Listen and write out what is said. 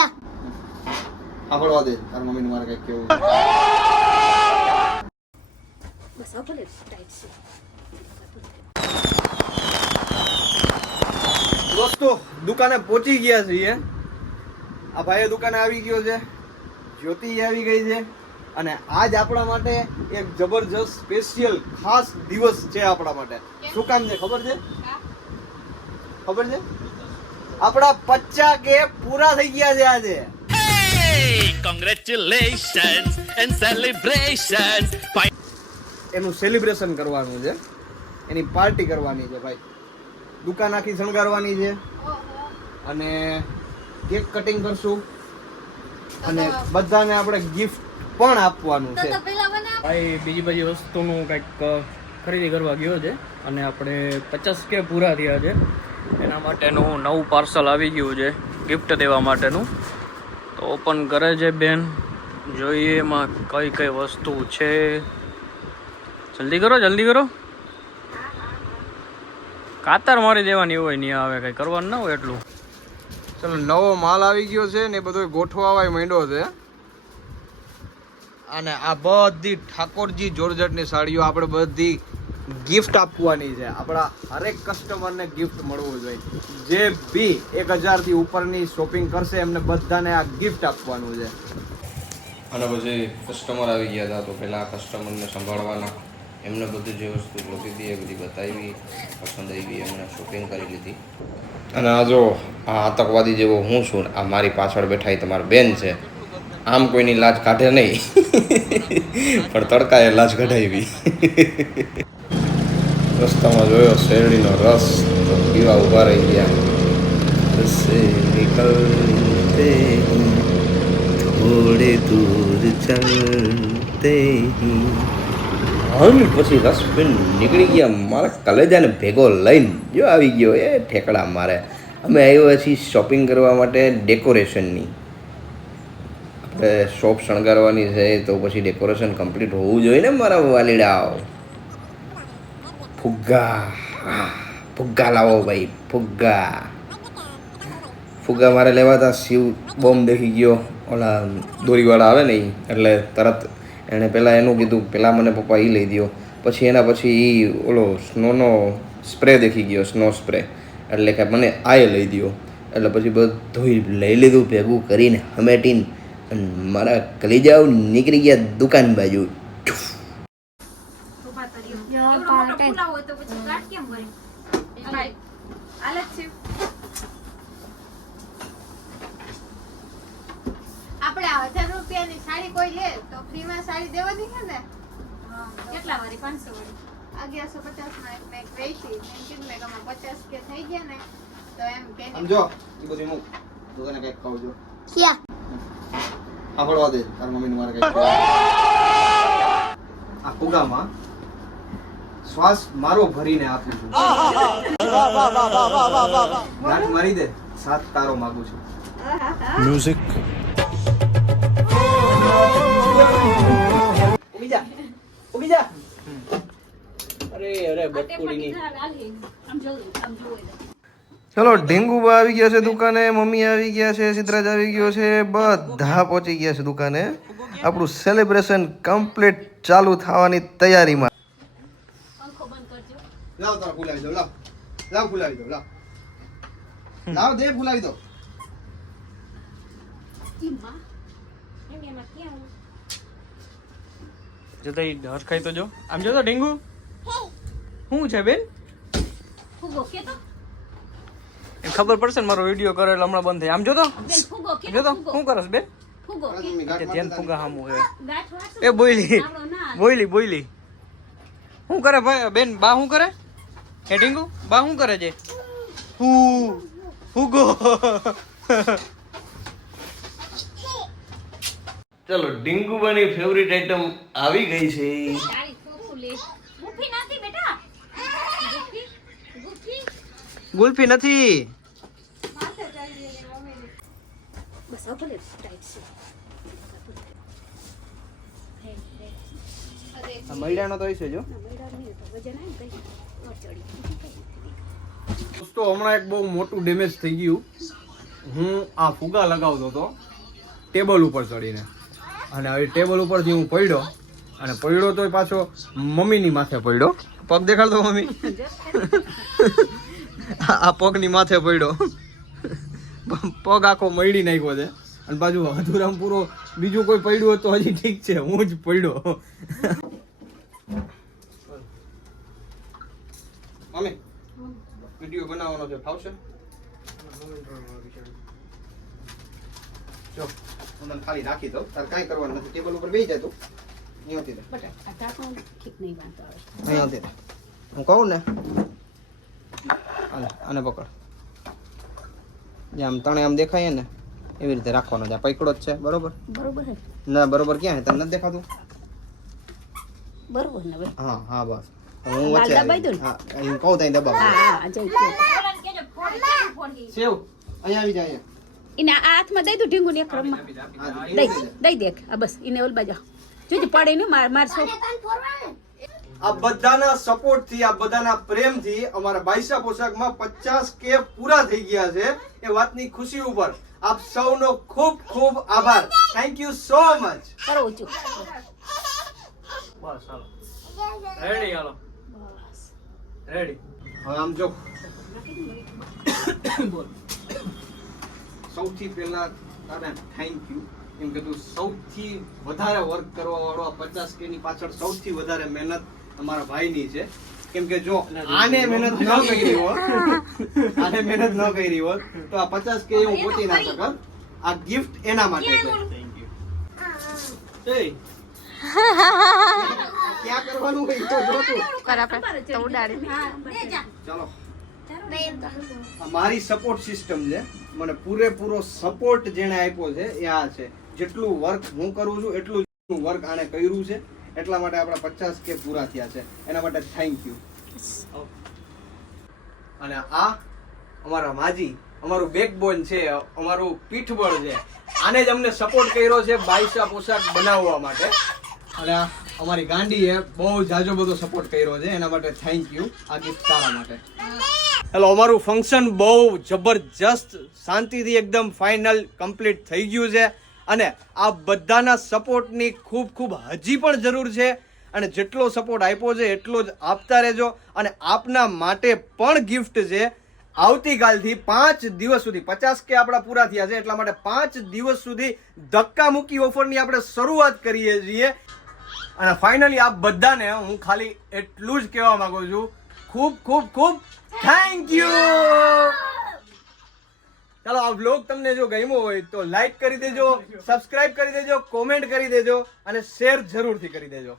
क्या સાંભળવા દે તાર મમ્મીને મારે કઈ કેવું बस अब बोले टाइट से દોસ્તો દુકાને પહોંચી ગયા છીએ આ ભાઈએ દુકાને આવી ગયો છે જ્યોતિ આવી ગઈ છે અને આજ આપણા માટે એક જબરજસ્ત સ્પેશિયલ ખાસ દિવસ છે આપણા માટે શું કામ છે ખબર છે આપણા 50 કે પૂરા થઈ ગયા છે આજે Congratulations and celebrations. એનું સેલિબ્રેશન કરવાનું છે એની પાર્ટી કરવાની છે ભાઈ દુકાન આખી શણગારવાની છે અને કેક કટિંગ કરશું અને બધાને આપણે ગિફ્ટ પણ આપવાનું છે ભાઈ બીજી વસ્તુનું કંઈક ખરીદી કરવા ગયો છે અને આપણે 50 કે પૂરા થયા છે એના માટેનું નવું પાર્સલ આવી ગયું છે ગિફ્ટ દેવા માટેનું તો ઓપન કરે છે બેન જોઈએ એમાં કઈ કઈ વસ્તુ છે જલ્દી કરો કાતર મારી દેવાની હોય નહીં આવે કઈ કરવાનું ના હોય એટલું ચલો નવો માલ આવી ગયો છે ને બધો ગોઠવાવાય માંડ્યો છે અને આ બધી ઠાકોરજી જોરજટની સાડીઓ આપણે બધી ગિફ્ટ આપવાની છે આપણા હરેક કસ્ટમરને ગિફ્ટ મળવું જોઈએ જે બી 1000 થી ઉપરની શોપિંગ કરશે એમને બધાને આ ગિફ્ટ આપવાનું છે અને પછી કસ્ટમર આવી ગયા હતા તો પહેલાં કસ્ટમરને સંભાળવાના એમને બધું જે વસ્તુ જોતી હતી એ બધી બતાવી પસંદ આવી એમણે શોપિંગ કરી લીધી અને આ જો આ આતંકવાદી જેવો હું છું આ મારી પાછળ બેઠા તમારી બેન છે આમ કોઈની લાજ કાઢે નહીં પણ તડકાએ લાજ કઢાવી રસ્તામાં જોયો શેરડીનો રસ તો પીવા ઊભા રહી ગયા રસે નિકલતે થોડે દૂર ચલતે અને પછી રસ પીને નીકળી ગયા મારા કલેજાને ભેગો લઈને જો આવી ગયો એ ઠેકડા મારે અમે આવ્યા છીએ શોપિંગ કરવા માટે ડેકોરેશનની આપણે શોપ શણગારવાની છે તો પછી ડેકોરેશન કમ્પ્લીટ હોવું જોઈએ ને મારા વાલીડાઓ ફુગ્ગા લાવો ભાઈ ફુગ્ગા મારે લેવા હતા શિવ બોમ્બ દેખી ગયો ઓલા દોરીવાળા આવે ને એટલે તરત એણે પહેલાં એનું કીધું પહેલાં મને પપ્પા એ લઈ દો પછી એના પછી એ ઓલો સ્નોનો સ્પ્રે દેખી ગયો સ્નો સ્પ્રે એટલે કે મને આએ લઈ દો એટલે પછી બધું લઈ લીધું ભેગું કરીને હમેટીને અને મારા કલીજાઓ નીકળી ગયા દુકાન બાજુ આપણે 1000 રૂપિયાની સાડી કોઈ લે તો ફ્રીમાં સાડી દેવાની છે ને કેટલા વાળી 500 વાળી 1150 માં મેં વેચી એમ કીધું મેં ગમે 50 કે થઈ ગયા ને તો એમ કે સમજો એ બધું હું દુકાને કઈક ખાવ જો क्या સાંભળવા દે તાર મમ્મીને મારે કઈક આ ફુગામાં શ્વાસ મારો ભરીને આપું છું ગાંઠ મારી દે સાત તારો માંગુ છું Music. ઉગી જા અરે બટકુડીની ચલો ઢીંગુબા આવી ગયા છે દુકાને મમ્મી આવી ગયા છે સિદ્ધરાજ આવી ગયો છે બધા પહોંચી ગયા છે દુકાને આપણું સેલિબ્રેશન કમ્પ્લીટ ચાલુ થવાની તૈયારીમાં લાવ તાર ફૂલાવી દો લાવ ફૂલાવી દો લાવ દે ફૂલાવી દો જો તો હર્ષ ખાઈ તો જો આમ જો તો ઢીંગુ શું છે બેન ફુગો કે તો એમ ખબર પડશે ને મારો વિડીયો કરે એટલે હમણાં બંધ થાય આમ જો તો બેન ફુગો કે જો તો શું કરસ બેન ફુગો કે કે ધ્યાન ફુગા હામું હે ગાંઠ વાળો એ બોયલી શું કરે ભાઈ બેન બા શું કરે હે ઢીંગુ બા શું કરે છે ફુગો ચલો ડીંગુબાની ફેવરિટ આઈટમ આવી ગઈ છે તારી ફોફુ લે ગુફી નથી બેટા ગુફી ગુલ્ફી નથી માથે ચાલી ગઈ મમ્મીને बस अब बोले टाइट से મૈડાનો તો હશે જો દોસ્તો હમણાં એક બહુ મોટું ડેમેજ થઈ ગયું હું આ ફુગા લગાવતો હતો ટેબલ ઉપર ચડીને, અને હવે ટેબલ ઉપરથી હું પડ્યો, અને પડ્યો તો પાછો મમ્મીની માથે પડ્યો. પગ દેખાડતો મમ્મી, આ પગની માથે પડ્યો, પગ આખો મળી નાખ્યો છે. અને પાછું અધુરામ પૂરો બીજું કોઈ પડ્યું હોત તો હજી ઠીક છે, હું જ પડ્યો. મમ્મી વિડીયો બનાવવાનો છે, ફાવશે? જો હું તને ખાલી રાખી દઉં, તારે કાંઈ કરવાનું નથી. ટેબલ ઉપર બેસી જાય તું, અહીંયાથી દે, અહીંયાથી દે. હું કહું ને આને પકડ, જે આમ તણે આમ દેખાય ને એવી રીતે રાખવાનો છે. પકડો જ છે, બરોબર? બરોબર હે, ના બરોબર ક્યાં છે, તને નથી દેખાતું? બરોબર ને ભાઈ. હા હા બસ. હું વચ્ચે હા હું કહું ત્યાં દબાવ. હા જય સેવ અહીંયા આવી જાય. એને આ હાથમાં દઈ દઉં ઢીંગુ ને એક રમમાં દઈ દે. આ બસ એને ઓલ બાજુ જોજે પડે ને મારશો. આ બધાના સપોર્ટ થી, આ બધાના પ્રેમ થી અમારા બાઈસા પોશાકમાં 50K પૂરા થઈ ગયા છે. એ વાતની ખુશી ઉપર આપ સૌનો ખૂબ ખૂબ આભાર. Thank you so much. કરો ઊંચું. બસ હાલો રેડી, હાલો રેડી. હવે આમ જો સૌથી પહેલા તારે થેન્ક યુ, કેમ કે તું સૌથી વધારે વર્ક કરવા વાળો 50K ની પાછળ સૌથી વધારે મહેનત અમારા ભાઈની છે. કેમ કે જો આને મહેનત ન કરી હોત, આને મહેનત ન કરી હોત તો આ 50K હું પહોંચી ના શકત. આ ગિફ્ટ એના માટે છે. ક્યાં કરવાનું હોય તો જો તું. ચાલો આ મારી સપોર્ટ સિસ્ટમ છે. મને પૂરેપૂરો સપોર્ટ જેણે આપ્યો છે એ આ છે. જેટલું વર્ક હું કરું છું એટલું વર્ક આણે કર્યું છે, એટલા માટે આપણા 50K પૂરા થયા છે. એના માટે થેન્ક યુ. અને આ અમારા માજી, અમારું બેકબોન છે, અમારું પીઠબળ છે. આને જ અમને સપોર્ટ કર્યો છે બાઈસા પોશાક બનાવવા માટે. અને અમારી ગાંડીએ બહુ જાજો બધો સપોર્ટ કર્યો છે, એના માટે થેન્ક યુ. આ ગિફ્ટ તારા માટે. હેલો, અમારું ફંક્શન બહુ જબરજસ્ત શાંતિથી એકદમ ફાઇનલ કમ્પ્લીટ થઈ ગયું છે. અને આ બધાના સપોર્ટની ખૂબ ખૂબ હજી પણ જરૂર છે. અને જેટલો સપોર્ટ આપ્યો છે એટલો જ આપતા રહેજો. અને આપના માટે પણ ગિફ્ટ છે. આવતીકાલથી 5 દિવસ સુધી 50K આપણા પૂરા થયા છે, એટલા માટે 5 દિવસ સુધી ધક્કા મૂકી ઓફરની આપણે શરૂઆત કરીએ છીએ. અને ફાઇનલી આ બધાને હું ખાલી એટલું જ કહેવા માંગુ છું, ખૂબ ખૂબ ખૂબ થેન્ક યુ. ચાલો, આ વ્લોગ તમને જો ગમ્યો હોય તો લાઈક કરી દેજો, સબસ્ક્રાઇબ કરી દેજો, કોમેન્ટ કરી દેજો અને શેર જરૂરથી કરી દેજો.